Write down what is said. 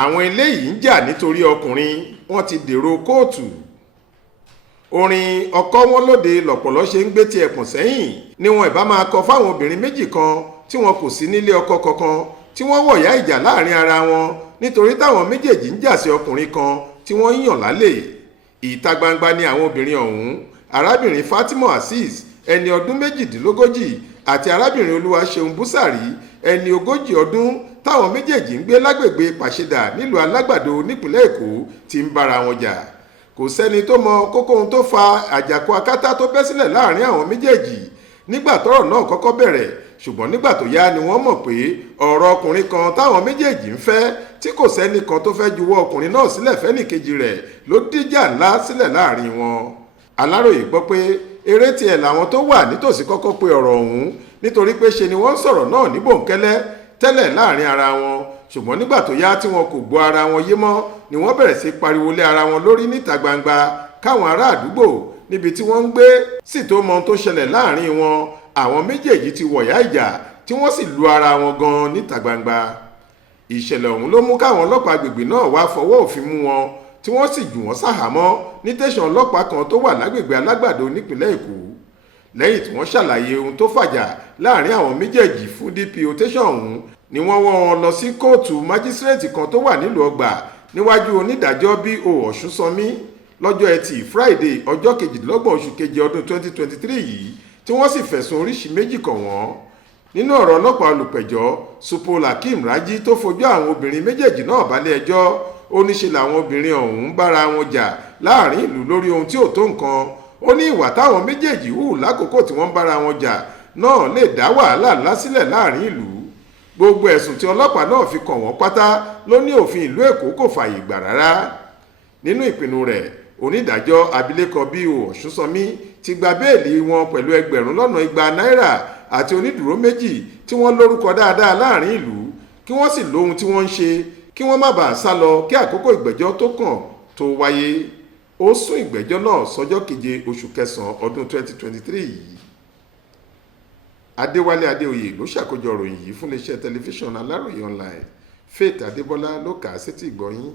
àwọn eléyìí ń jà nítorí ọkùnrin, wọ́n ti dèrò kóòtù. Orin ọkọ wọn lóde lọ̀pọ̀lọ́ ṣe ń gbé ti ẹ̀pọ̀n sẹ́yìn ni wọn ìbá máa kọ fáwọn obìnrin méjì kan tí wọn kò sí nílé ọkọ kankan tí wọ́n wọ̀yá ìjà láàrin ara wọn nítorí táwọn méjèèjì ń jà sí ọkùnrin kan tí wọ́n yàn lálẹ́. Ìta gbangba ni àwọn obìnrin ọ̀hún, arábìnrin Fatima Azeez ẹni ọdún méjìdínlógójì àti arábìnrin Olúwaṣeun Búsàrí ẹni ogójì ọdún táwọn méjèèjì ń gbé lágbègbè Pàṣẹdà nílùú Alágbàdo nípìnlẹ̀ Èkó ti ń bára wọn jà. Kò sẹ́ni tó mọ kókó ohun tó fa àjàkú akátá tó bẹ́ sílẹ̀ láàrin àwọn méjèèjì nígbà tọ́rọ̀ náà kọ́kọ́ bẹ̀rẹ̀, ṣùgbọ́n nígbà tó yá ni wọ́n mọ̀ pé ọ̀rọ̀ ọkùnrin kan táwọn méjèèjì ń fẹ́ tí kò sẹ́ni kan tó fẹ́ juwọ́ ọkùnrin náà sílẹ̀ fẹ́nìkejì rẹ̀ ló dìjà ńlá sílẹ̀ láàrin wọn. Aláròyé gbọ́ pé eré tiẹ̀ làwọn tó wà nítòsí kọ́kọ́ pe ọ̀rọ̀ ọ̀hún nítorí pé ṣe ni wọ́n ń sọ̀rọ̀ náà ní bòńkẹ́lẹ́ tẹ́lẹ̀ láàrin ara wọn, ṣùgbọ́n nígbà tó yá tí wọn kò gbọ́ ara wọn yé mọ́ ni wọ́n bẹ̀rẹ̀ sí pariwo lé ara wọn lórí níta gbangba káwọn ará àdúgbò níbi tí wọ́n ń gbé sì tó mọ ohun tó ṣẹlẹ̀ láàrin wọn. Àwọn méjèèjì ti wọ̀yá ìjà tí wọ́n sì lu ara wọn gan níta gbangba. Ìṣẹ̀lẹ̀ ọ̀hún ló mú káwọn ọlọ́pàá agbègbè náà wá fọwọ́ òfin mú wọn tí wọ́n sì jù wọ́n sáhàámọ́ ní tẹ̀sán ọlọ́pàá kan tó wà lágbègbè Alágbàdo nípìnlẹ̀ Èkó. Lẹ́yìn tí wọ́n ṣàlàyé ohun tó fàjà láàrin àwọn méjèèjì fún DPO tẹ̀sán ọ̀hún ni wọ́n wọ́ wọn lọ sí kóòtù májísírèètì kan tó wà nílùú Ọgbà níwájú onídàájọ́ B.O. Ọ̀ṣúnsànmí lọ́jọ́ Ẹtì Friday ọjọ́ 28 oṣù keje ọdún 2023 yìí tí wọ́n sì fẹ̀sùn oríṣìí méjì kàn wọ́n. Nínú ọ̀rọ̀ ọlọ́pàá olùpẹ̀jọ́ Supol Hakeem Raji tó fojú àwọn obìnrin méjèèjì náà balẹ̀ ẹjọ́, ó ní ṣe làwọn obìnrin ọ̀hún bára wọn jà láàrin ìlú lórí ohun tí ò tó nǹkan. Ó ní ìwà táwọn méjèèjì hù lákòókò tí wọ́n bára wọn jà náà lè dá wàhálà ńlá sílẹ̀ láàrin ìlú. Gbogbo ẹ̀sùn tí ọlọ́pàá náà fi kàn wọ́n pátá ló ní òfin ìlú Èkó kò fààyè gbà rárá. Nínú ìpinnu rẹ̀, onídàájọ́ abilékọ B.O. Ọ̀ṣúnsànmí ti gba béèlì wọn pẹ̀lú 200,000 náírà àti onídùúró méjì tí wọ́n lórúkọ dáadáa láàrin ìlú kí wọ́n sì lóhun tí wọ́n ń ṣe kí wọ́n má bàa sá lọ kí àkókò ìgbẹ́jọ́ tó kàn tó wáyé. Ó sún ìgbẹ́jọ́ náà sọ́jọ́ 7 oṣù kẹsàn-án ọdún 2023 yìí. Adéwálé Adéoyè ló ṣàkójọ ìròyìn yìí fún iléeṣẹ́ tẹlifíṣàn Aláròyé online. Faith Adébọ́lá ló kà á sétí ìgbọ́ yín.